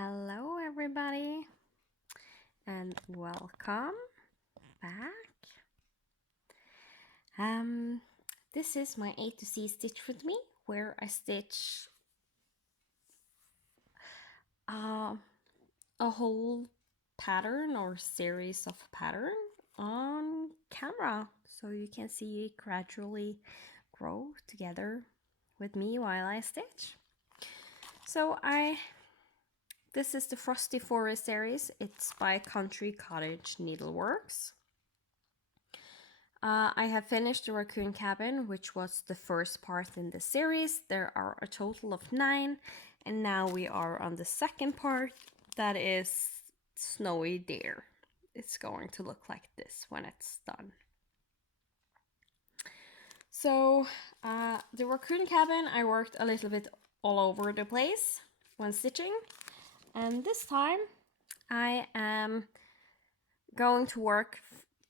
Hello everybody and welcome back. This is my A to Z stitch with me where I stitch a whole pattern or series of pattern on camera so you can see it gradually grow together with me while I stitch. This is the Frosty Forest series. It's by Cottage Needleworks. I have finished the Racoon Cabin, which was the first part in the series. There are a total of 9, and now we are on the second part, that is Snowy Deer. It's going to look like this when it's done. So, the Racoon Cabin, I worked a little bit all over the place when stitching, and this time I am going to work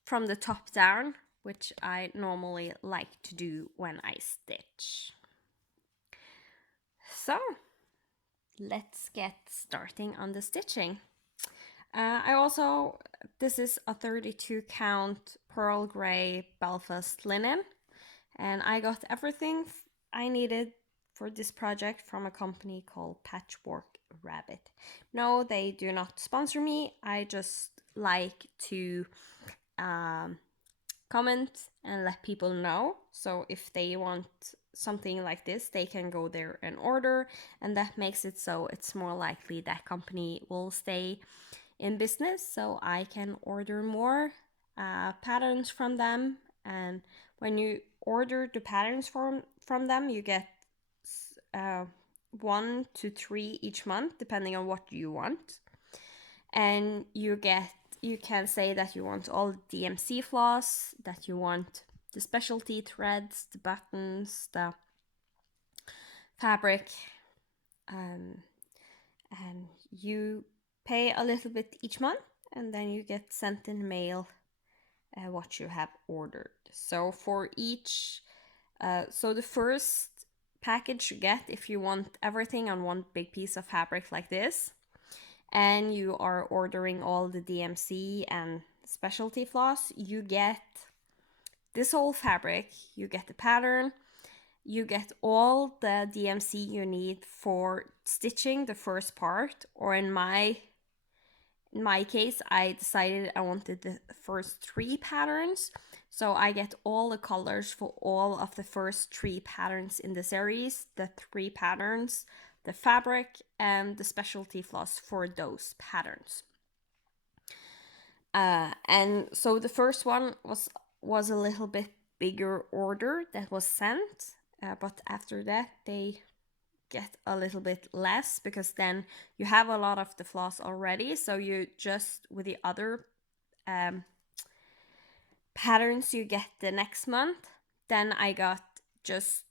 from the top down, which I normally like to do when I stitch. So let's get starting on the stitching. This is a 32 count pearl gray Belfast linen, and I got everything I needed for this project from a company called Patchwork Rabbit. No, they do not sponsor me. I just like to comment and let people know. So if they want something like this, they can go there and order, and that makes it so it's more likely that company will stay in business, so I can order more patterns from them. And when you order the patterns from them, you get 1 to 3 each month depending on what you want, and you can say that you want all DMC floss, that you want the specialty threads, the buttons, the fabric, and you pay a little bit each month, and then you get sent in the mail what you have ordered. So for each, so the first package you get, if you want everything on one big piece of fabric like this, and you are ordering all the DMC and specialty floss, you get this whole fabric, you get the pattern, you get all the DMC you need for stitching the first part, or in my case, I decided I wanted the first 3 patterns, so I get all the colors for all of the first 3 patterns in the series, the 3 patterns, the fabric, and the specialty floss for those patterns. And so the first one was a little bit bigger order that was sent, but after that they get a little bit less, because then you have a lot of the floss already, so you just, with the other patterns you get the next month, then I got just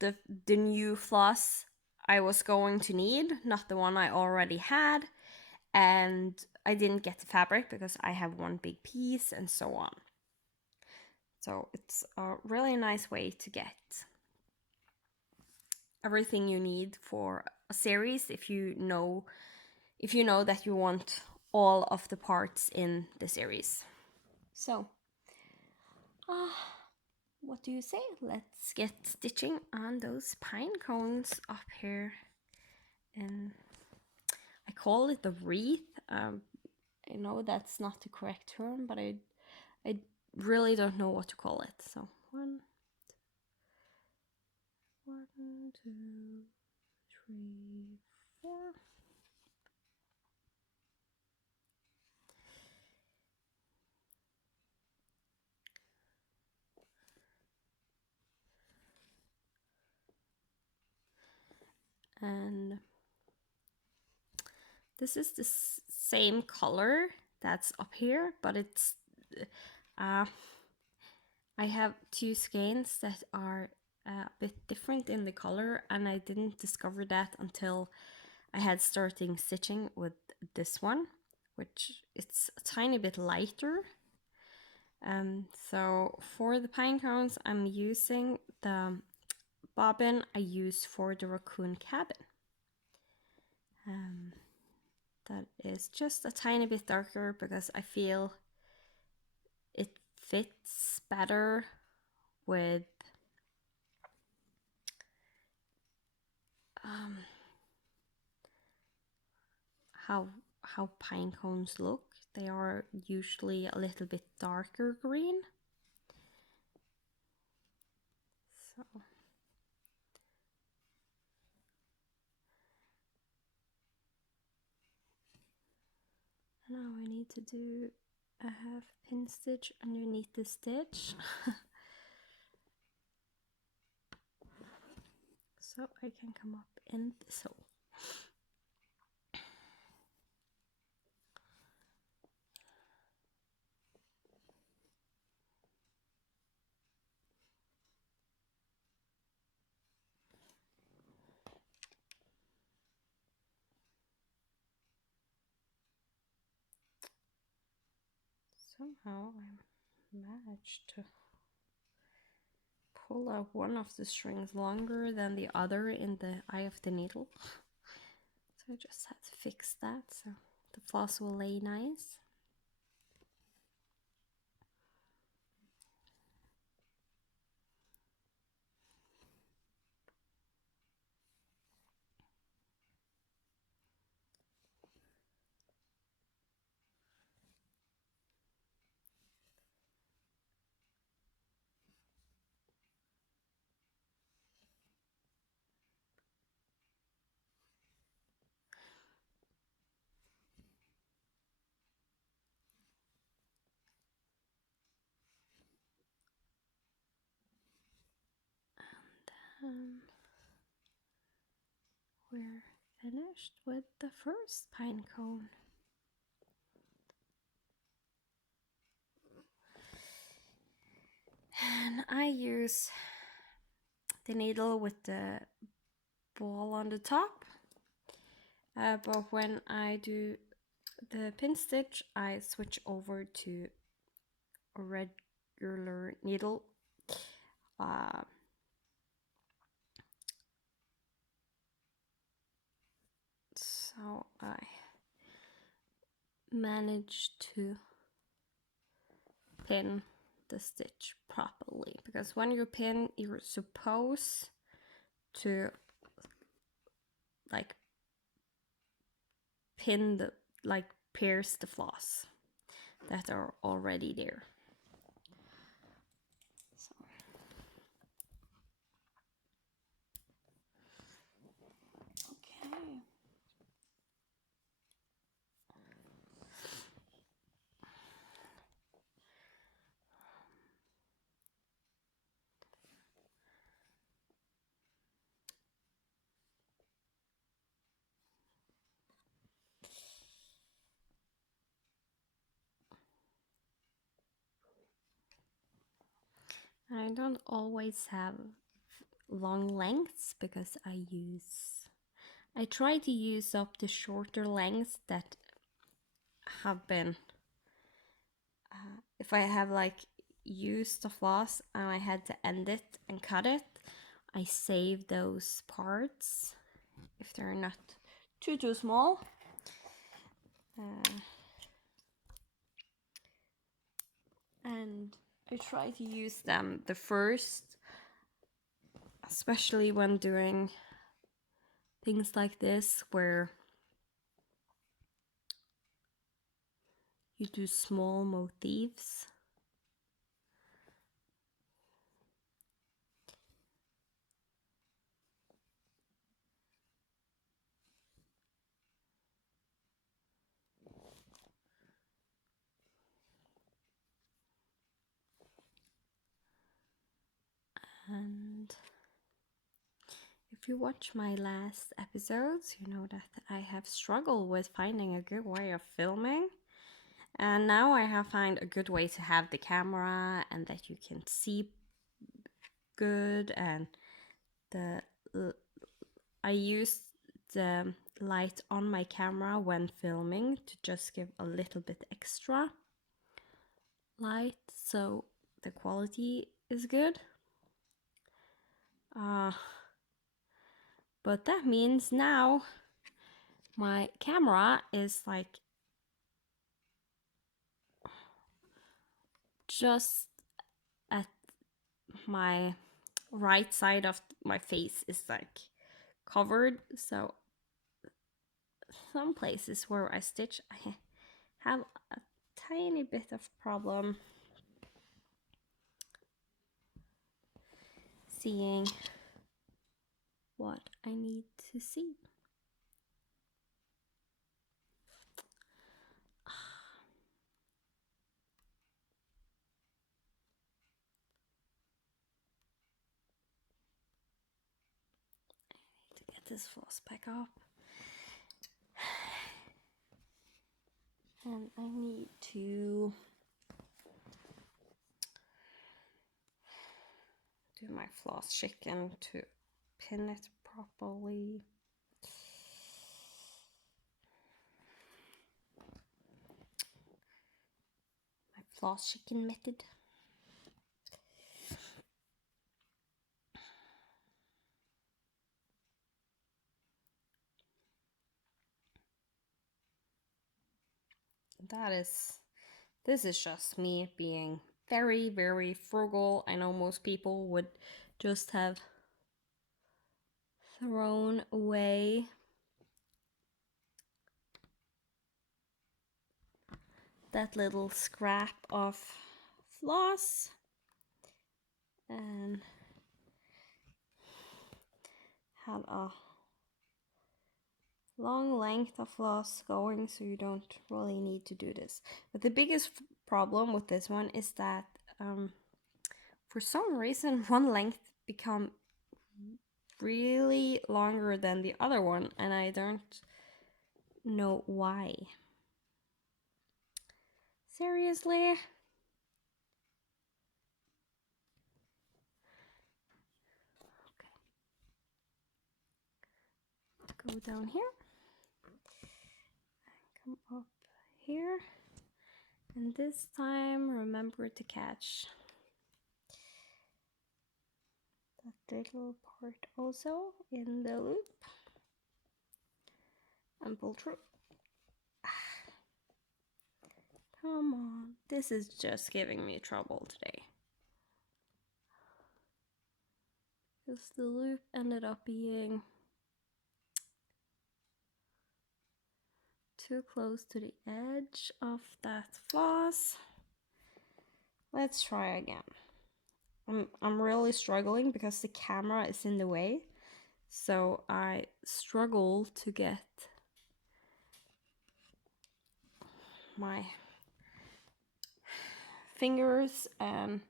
the new floss I was going to need, not the one I already had, and I didn't get the fabric because I have one big piece, and so on. So it's a really nice way to get everything you need for a series if you know that you want all of the parts in the series. So what do you say? Let's get stitching on those pine cones up here. And I call it the wreath. I know that's not the correct term, but I really don't know what to call it. So one, 2, 3, 4. And this is the same color that's up here, but it's I have 2 skeins that are a bit different in the color, and I didn't discover that until I had starting stitching with this one, which it's a tiny bit lighter. So for the pine cones, I'm using the bobbin I use for the Racoon Cabin. that is just a tiny bit darker because I feel it fits better with how pine cones look. They are usually a little bit darker green. So now I need to do a half pin stitch underneath the stitch. So I can come up in this hole. Somehow I managed to pull out one of the strings longer than the other in the eye of the needle. So I just had to fix that so the floss will lay nice. We're finished with the first pine cone. And I use the needle with the ball on the top. But when I do the pin stitch, I switch over to a regular needle. So I managed to pin the stitch properly, because when you pin, you're supposed to like pin the pierce the floss that are already there. So. Okay. I don't always have long lengths because I try to use up the shorter lengths that have been, if I have like used the floss and I had to end it and cut it, I save those parts if they're not too small. And I try to use them the first, especially when doing things like this where you do small motifs. And if you watch my last episodes, you know that I have struggled with finding a good way of filming. And now I have found a good way to have the camera and that you can see good, and I use the light on my camera when filming to just give a little bit extra light so the quality is good. But that means now my camera is like just at my right side of my face is like covered, so some places where I stitch I have a tiny bit of problem seeing what I need to see. I need to get this floss back up. And I need to do my floss chicken to pin it properly. My floss chicken method. This is just me being very, very frugal. I know most people would just have thrown away that little scrap of floss and had a long length of floss going, so you don't really need to do this. But the biggest problem with this one is that for some reason one length become really longer than the other one, and I don't know why. Seriously? Okay. Go down here. Come up here. And this time remember to catch that little part also in the loop. And pull through. Come on. This is just giving me trouble today. Because the loop ended up being too close to the edge of that floss. Let's try again. I'm really struggling because the camera is in the way, so I struggle to get my fingers and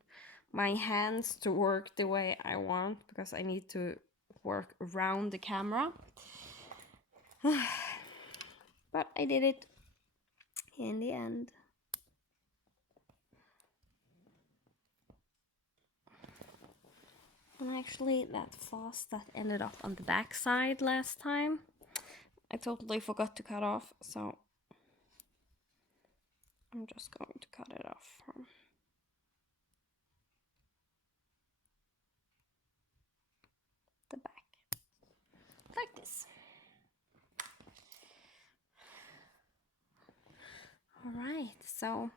my hands to work the way I want, because I need to work around the camera. But I did it in the end. And actually, that floss that ended up on the back side last time, I totally forgot to cut off, so I'm just going to cut it off from the back, like this. Alright, so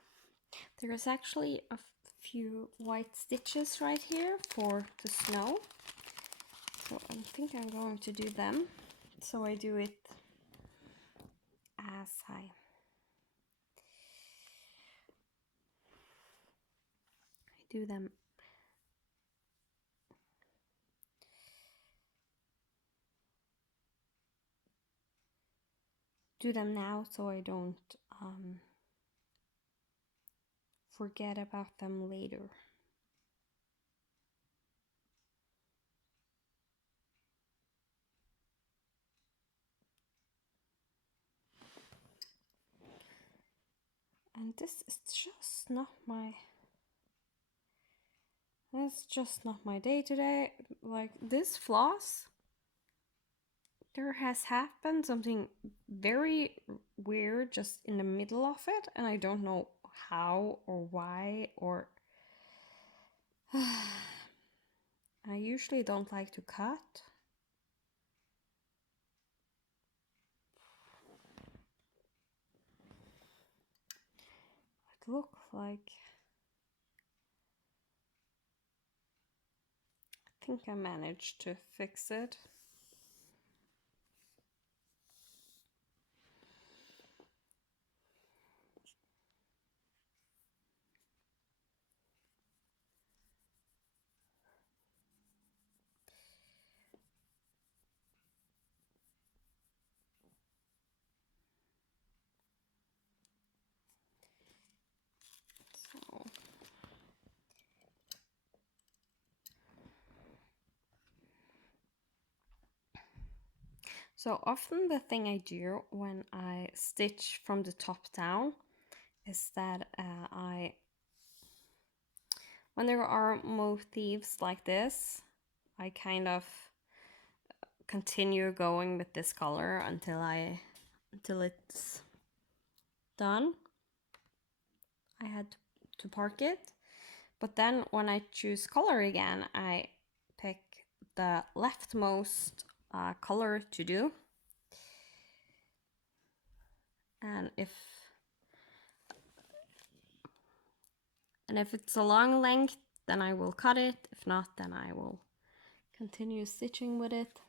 there's actually a few white stitches right here for the snow, so I think I'm going to do them. So I do it as I do them. Do them now so I don't forget about them later. And this is just not my day today. Like this floss, there has happened something very weird just in the middle of it, and I don't know how or why or I usually don't like to cut, look like. I think I managed to fix it. So often the thing I do when I stitch from the top down is that when there are motifs like this, I kind of continue going with this color until it's done. I had to park it, but then when I choose color again, I pick the leftmost color to do. And if it's a long length, then I will cut it. If not, then I will continue stitching with it.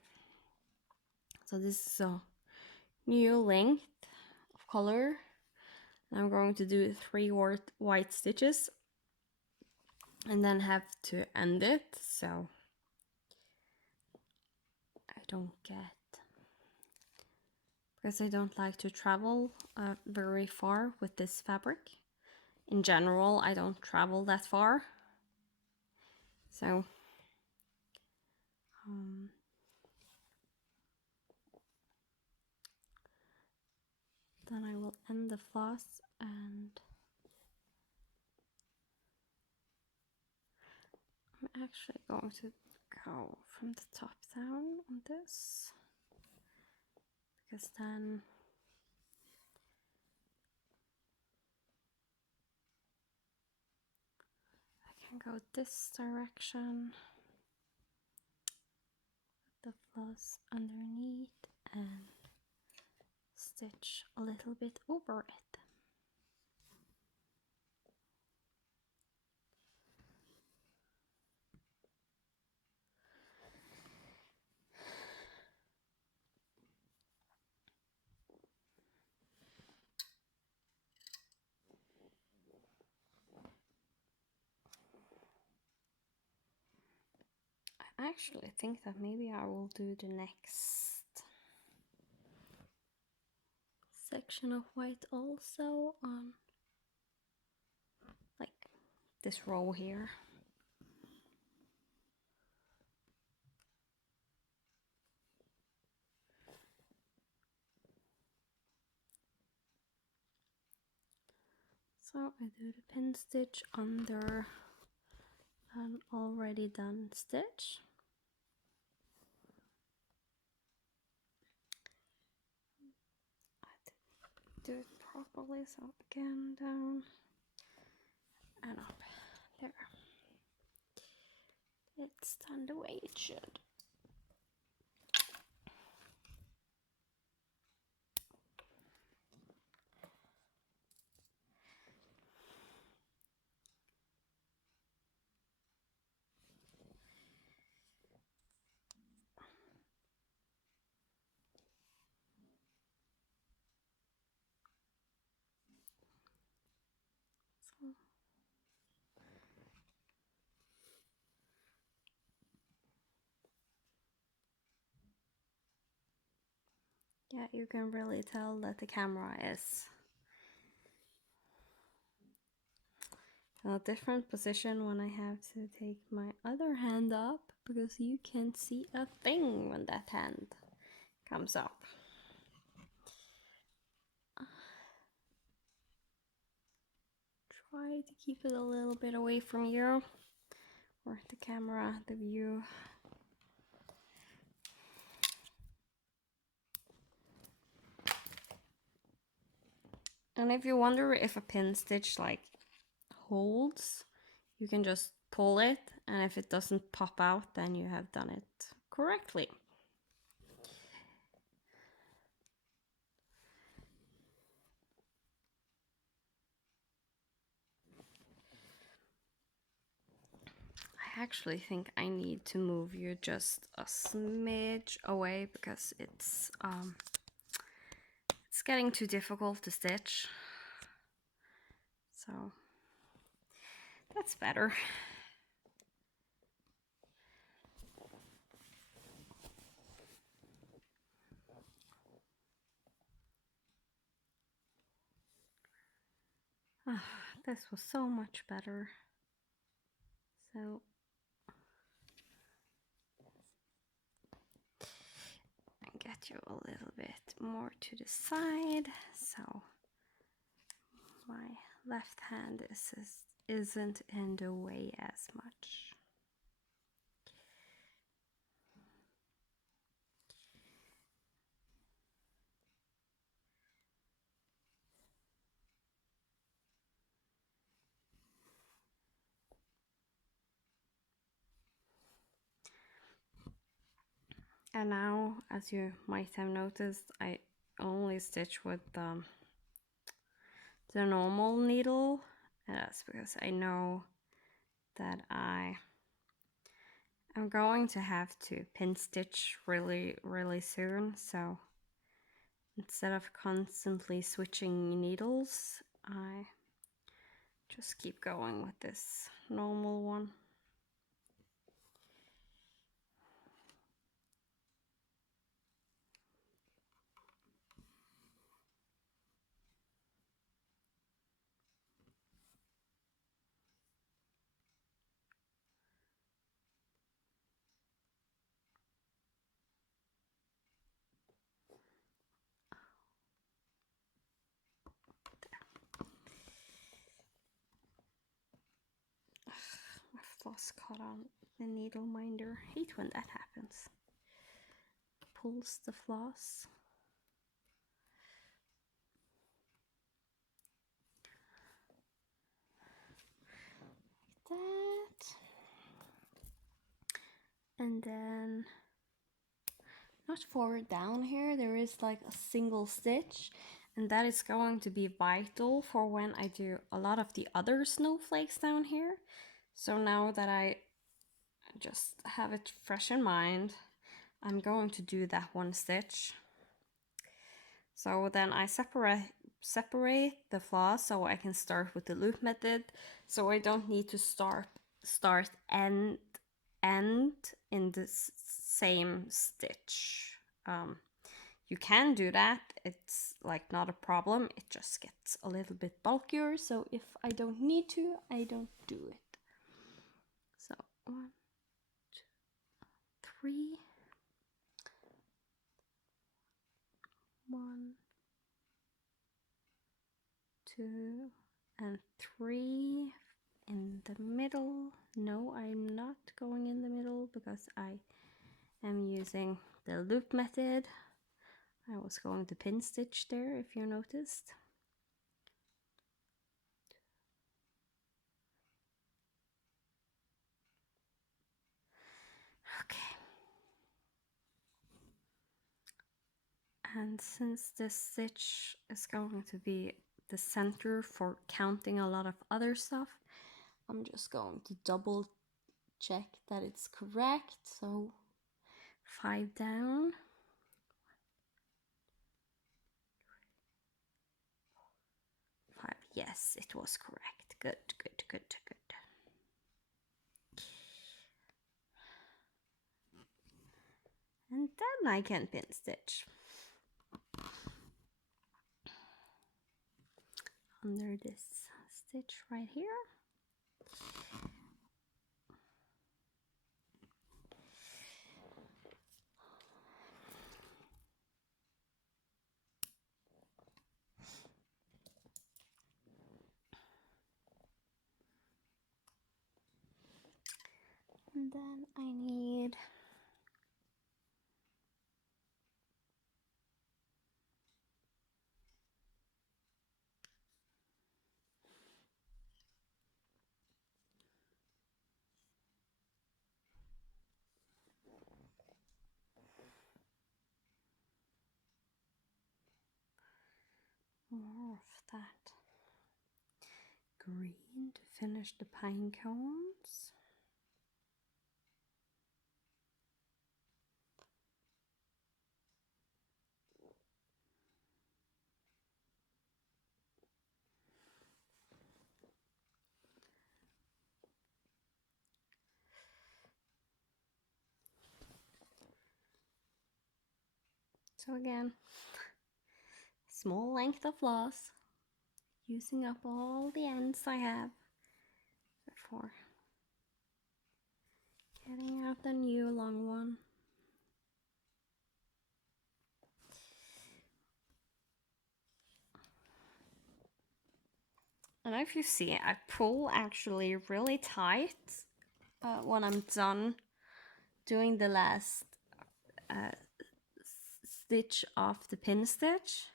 So this is a new length of color. I'm going to do 3 white stitches and then have to end it, so I don't get, because I don't like to travel very far with this fabric. In general, I don't travel that far, so then I will end the floss, and I'm actually going to go from the top down on this, because then I can go this direction, put the floss underneath and stitch a little bit over it. I actually think that maybe I will do the next section of white also on like this row here. So I do the pin stitch under an already done stitch. I didn't do it properly, so again down and up. There. It's done the way it should. So yeah, you can really tell that the camera is in a different position when I have to take my other hand up, because you can't see a thing when that hand comes up. Try to keep it a little bit away from you, or the camera, the view. And if you wonder if a pin stitch like holds, you can just pull it, and if it doesn't pop out, then you have done it correctly. actually think I need to move you just a smidge away because it's getting too difficult to stitch. So that's better. Oh, this was so much better. So get you a little bit more to the side, so my left hand isn't in the way as much. And now, as you might have noticed, I only stitch with the normal needle, and that's because I know that I'm going to have to pin stitch really soon, so instead of constantly switching needles, I just keep going with this normal one. My floss caught on the needle minder. Hate when that happens. Pulls the floss. Like that. And then not forward down here, there is like a single stitch, and that is going to be vital for when I do a lot of the other snowflakes down here. So now that I just have it fresh in mind, I'm going to do that one stitch. So then I separate the floss so I can start with the loop method, so I don't need to start end in the same stitch. You can do that, it's like not a problem, it just gets a little bit bulkier, so if I don't need to, I don't do it. So 1, 2, 3, 1, 2, and 3 in the middle. No, I'm not going in the middle because I am using the loop method. I was going to pin stitch there, if you noticed. Okay. And since this stitch is going to be the center for counting a lot of other stuff, I'm just going to double check that it's correct. So 5 down. 5. Yes, it was correct. Good. And then I can pin stitch under this stitch right here. And then I need more of that green to finish the pine cones. So again, small length of floss, using up all the ends I have before getting out the new long one. And if you see, I pull actually really tight when I'm done doing the last stitch of the pin stitch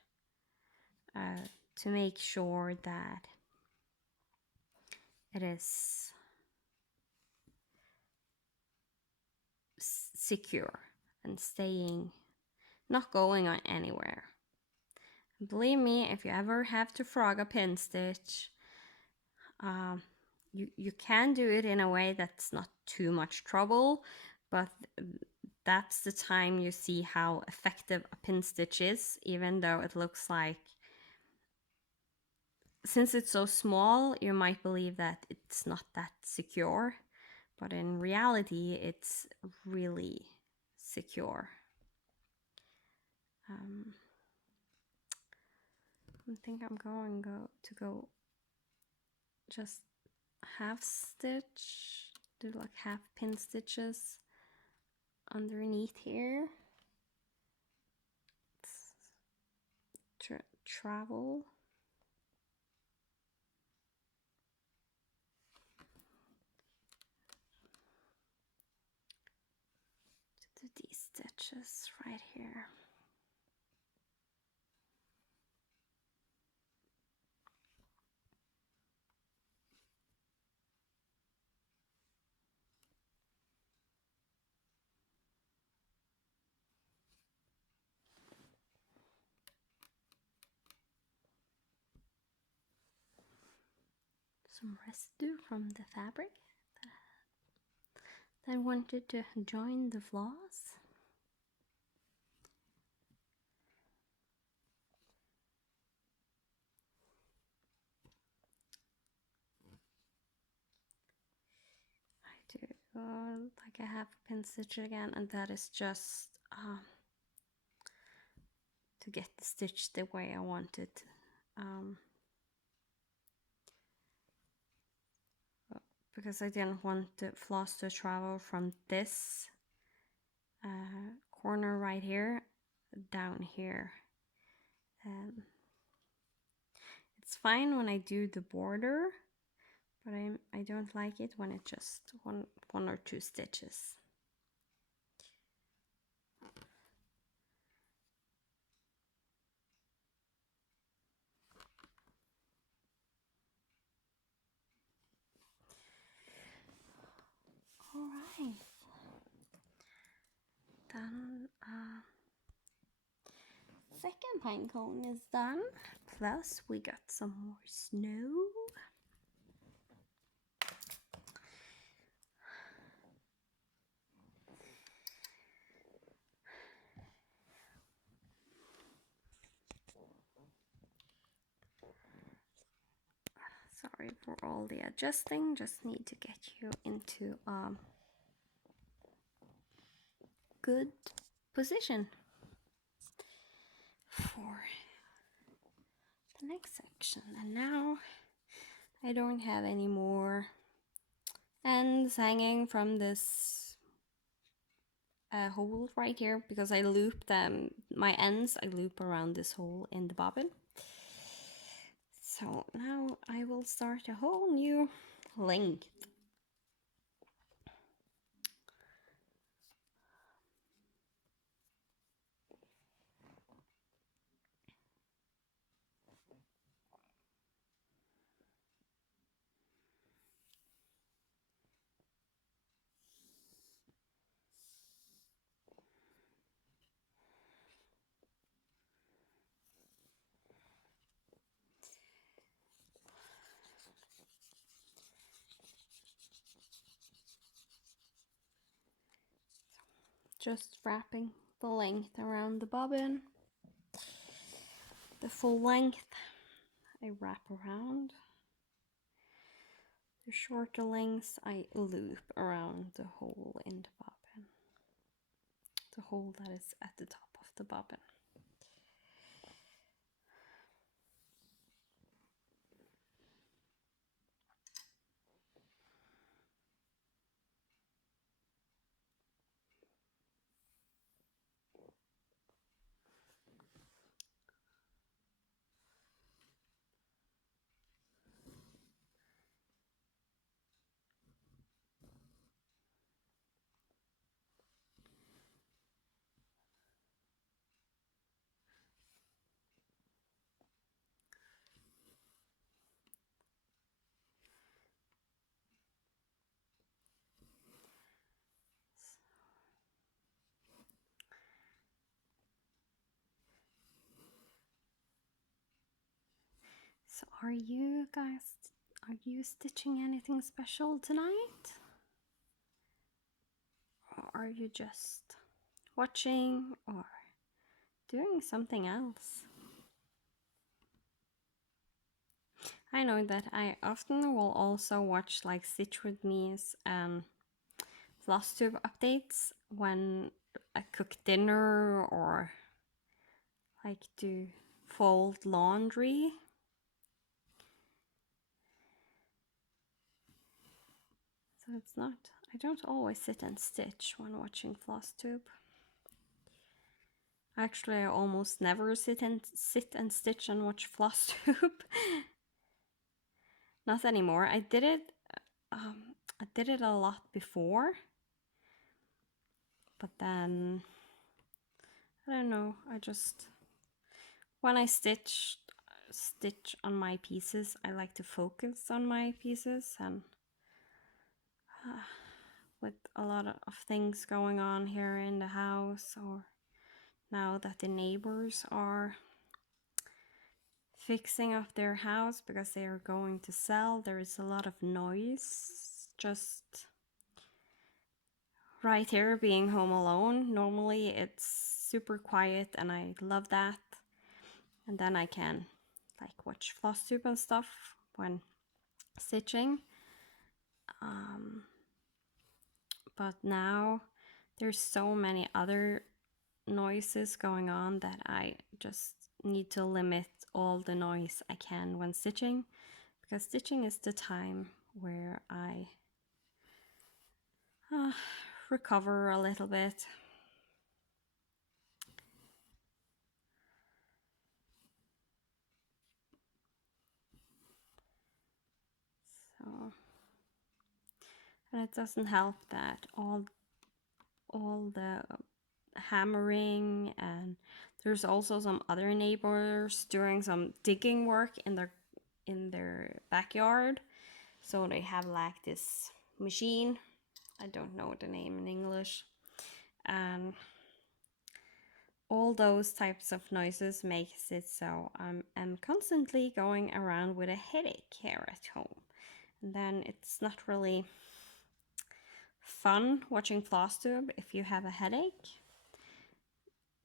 to make sure that it is secure and staying, not going on anywhere. Believe me, if you ever have to frog a pin stitch, you can do it in a way that's not too much trouble, but that's the time you see how effective a pin stitch is, even though it looks like, since it's so small, you might believe that it's not that secure, but in reality, it's really secure. I think I'm going to go just half stitch, do like half pin stitches underneath here. Travel. To do these stitches right here. Some residue from the fabric that I wanted to join the floss. I do like a half pin stitch again, and that is just to get the stitch the way I want it. Because I didn't want the floss to travel from this corner right here down here. It's fine when I do the border, but I don't like it when it's just one or two stitches. All right, then second pine cone is done. Plus we got some more snow. Sorry for all the adjusting, just need to get you into good position for the next section. And now I don't have any more ends hanging from this hole right here, because I loop them, my ends I loop around this hole in the bobbin. So now I will start a whole new length. Just wrapping the length around the bobbin. The full length I wrap around. The shorter lengths I loop around the hole in the bobbin. The hole that is at the top of the bobbin. So are you stitching anything special tonight? Or are you just watching or doing something else? I know that I often will also watch like Stitch With Me's floss tube updates when I cook dinner or like do fold laundry. So it's not, I don't always sit and stitch when watching floss tube. Actually, I almost never sit and stitch and watch floss tube. Not anymore. I did it a lot before, but then I don't know. I just when I stitch on my pieces, I like to focus on my pieces, and with a lot of things going on here in the house, or now that the neighbors are fixing up their house because they are going to sell, there is a lot of noise just right here being home alone. Normally it's super quiet and I love that, and then I can like watch floss tube and stuff when stitching, but now there's so many other noises going on that I just need to limit all the noise I can when stitching, because stitching is the time where I recover a little bit. So, and it doesn't help that all the hammering, and there's also some other neighbors doing some digging work in their backyard. So they have like this machine, I don't know the name in English, and all those types of noises makes it so I'm constantly going around with a headache here at home, and then it's not really fun watching floss tube if you have a headache.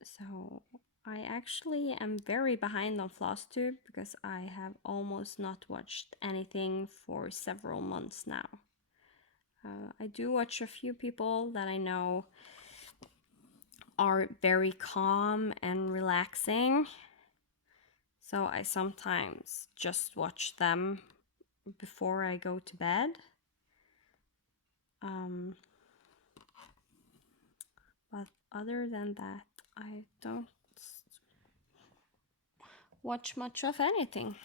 So I actually am very behind on floss tube because I have almost not watched anything for several months now. I do watch a few people that I know are very calm and relaxing, so I sometimes just watch them before I go to bed. But other than that, I don't watch much of anything.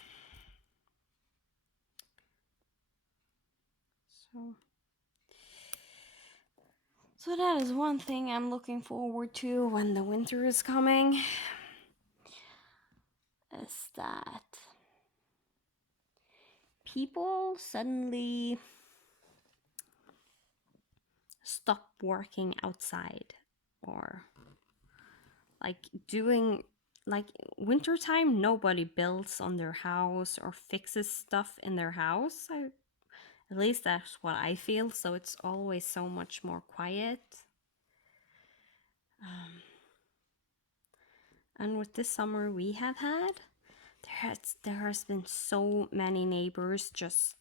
So that is one thing I'm looking forward to when the winter is coming, is that people suddenly stop working outside, or like doing, like wintertime, nobody builds on their house or fixes stuff in their house. At least that's what I feel. So it's always so much more quiet. And with this summer we have had, there has been so many neighbors just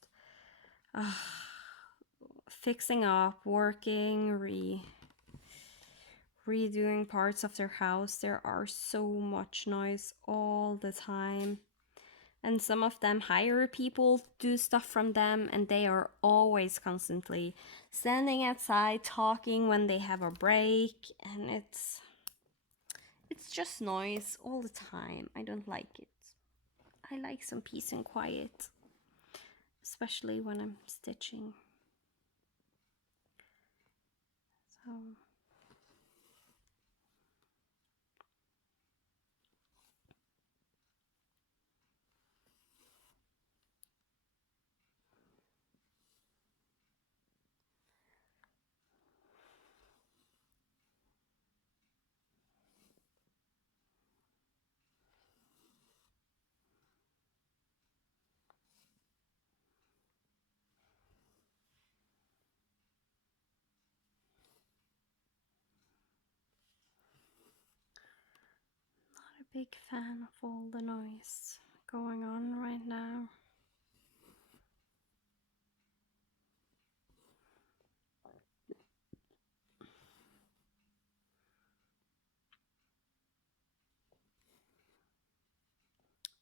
fixing up, working, redoing parts of their house. There are so much noise all the time. And some of them hire people to do stuff from them, and they are always constantly standing outside talking when they have a break, and it's just noise all the time. I don't like it. I like some peace and quiet, especially when I'm stitching. So big fan of all the noise going on right now.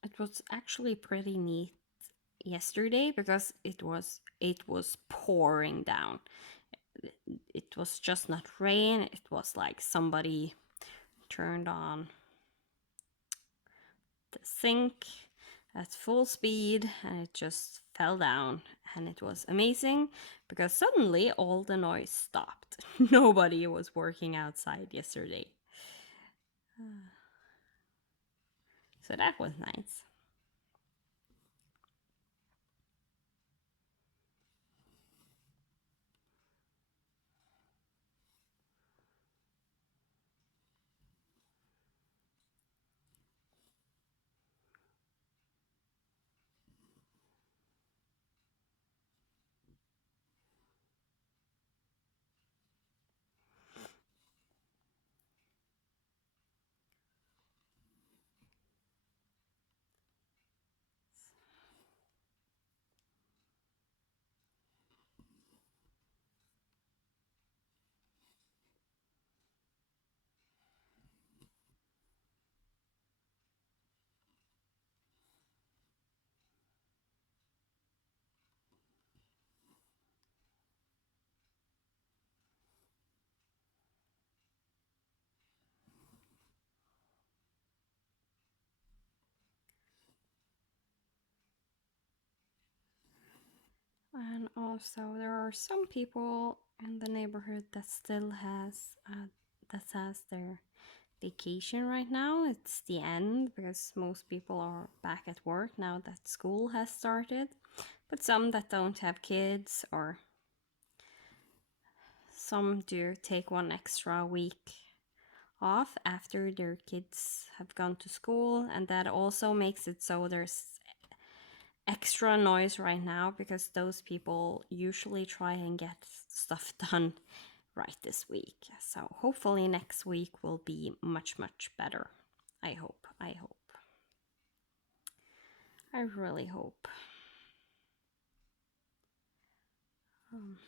It was actually pretty neat yesterday because it was pouring down. It was just not rain, it was like somebody turned on the sink at full speed and it just fell down, and it was amazing because suddenly all the noise stopped. Nobody was working outside yesterday. So that was nice. And also, there are some people in the neighborhood that still has their vacation right now. It's the end because most people are back at work now that school has started. But some that don't have kids, or some do take one extra week off after their kids have gone to school, and that also makes it so there's extra noise right now because those people usually try and get stuff done right this week. So hopefully next week will be much, much better. I hope. I really hope. Um,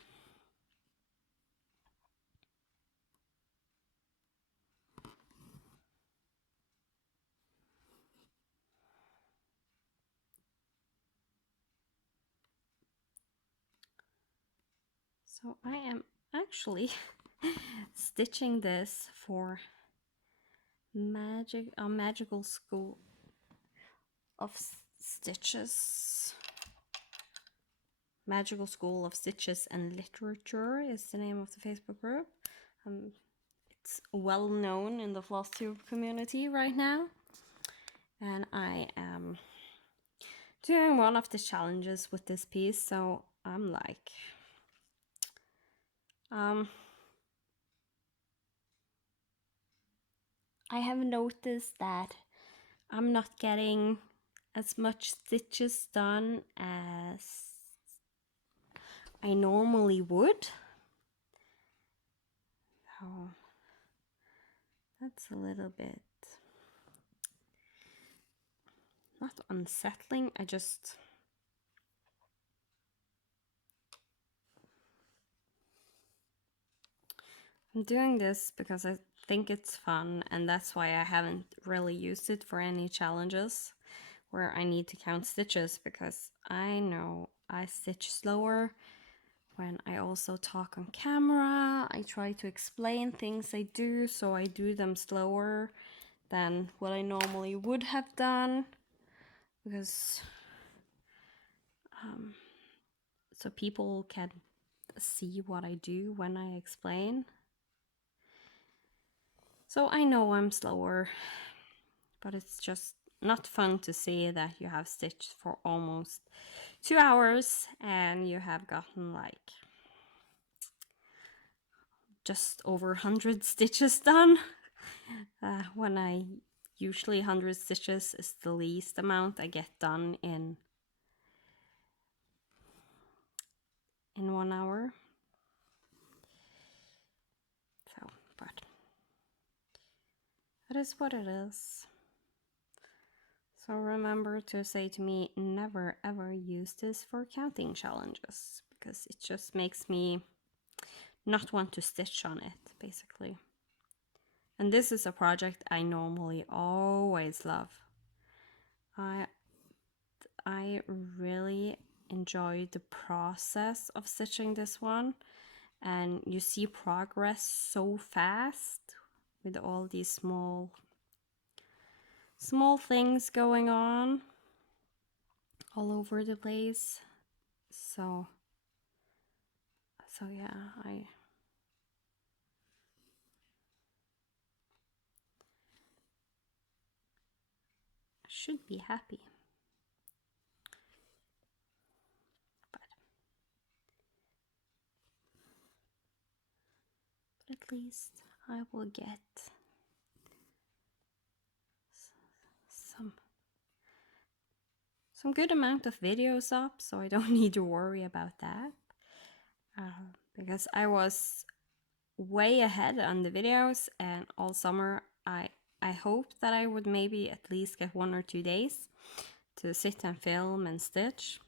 so I am actually stitching this for magical school of stitches. Magical School of Stitches and Literature is the name of the Facebook group. It's well known in the FlossTube community right now. And I am doing one of the challenges with this piece, so I'm like, I have noticed that I'm not getting as much stitches done as I normally would. So that's a little bit not unsettling. I'm doing this because I think it's fun, and that's why I haven't really used it for any challenges where I need to count stitches, because I know I stitch slower when I also talk on camera. I try to explain things I do, so I do them slower than what I normally would have done, because so people can see what I do when I explain. So I know I'm slower, but it's just not fun to see that you have stitched for almost 2 hours and you have gotten like just over 100 stitches done. When I usually 100 stitches is the least amount I get done in 1 hour. So, but that is what it is. So remember to say to me, never ever use this for counting challenges, because it just makes me not want to stitch on it, basically. And this is a project I normally always love. I really enjoy the process of stitching this one, and you see progress so fast with all these small things going on all over the place. So yeah, I should be happy. But at least I will get some good amount of videos up, so I don't need to worry about that. Because I was way ahead on the videos, and all summer I hoped that I would maybe at least get 1 or 2 days to sit and film and stitch,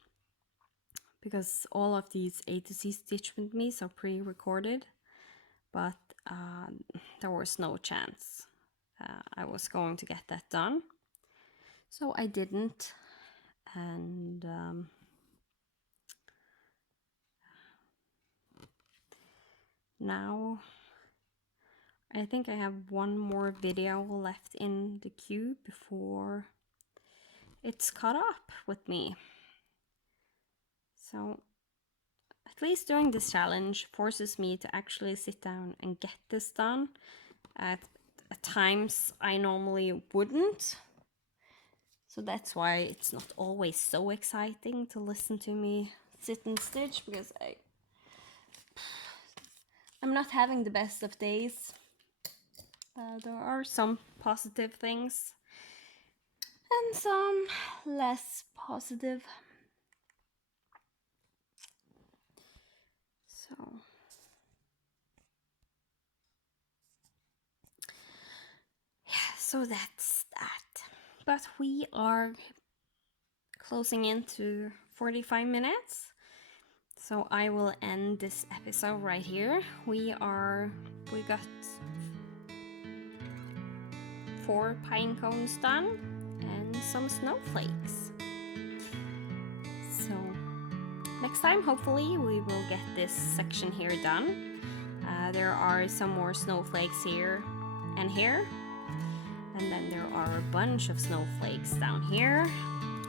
because all of these A to Z Stitch With Me are pre-recorded, but there was no chance I was going to get that done, so I didn't. And now I think I have one more video left in the queue before it's caught up with me. So at least doing this challenge forces me to actually sit down and get this done at times I normally wouldn't. So that's why it's not always so exciting to listen to me sit and stitch, because I'm not having the best of days. There are some positive things and some less positive. So that's that. But we are closing into 45 minutes. So I will end this episode right here. We got 4 pine cones done and some snowflakes. So next time, hopefully, we will get this section here done. There are some more snowflakes here and here. And then there are a bunch of snowflakes down here.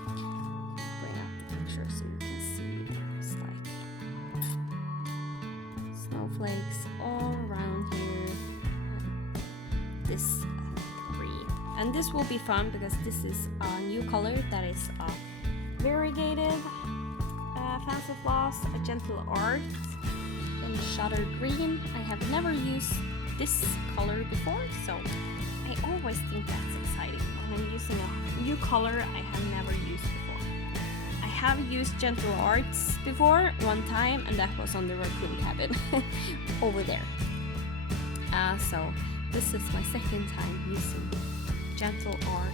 Bring up the picture so you can see. There's like snowflakes all around here. This 3. And this will be fun because this is a new color that is a variegated fancy floss, a gentle art in shutter green. I have never used this color before, so I always think that's exciting when I'm using a new color I have never used before. I have used gentle arts before one time, and that was on the Racoon Cabin over there. So this is my second time using gentle art.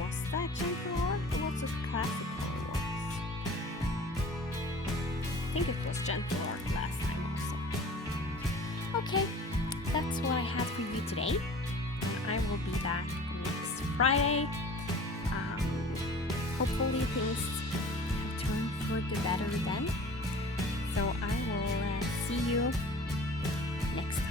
Was that gentle art or was it classic colorworks? I think it was gentle art last time also. Okay, that's what I had for you today. And I will be back next Friday. Hopefully things have turned for the better then. So I will see you next time.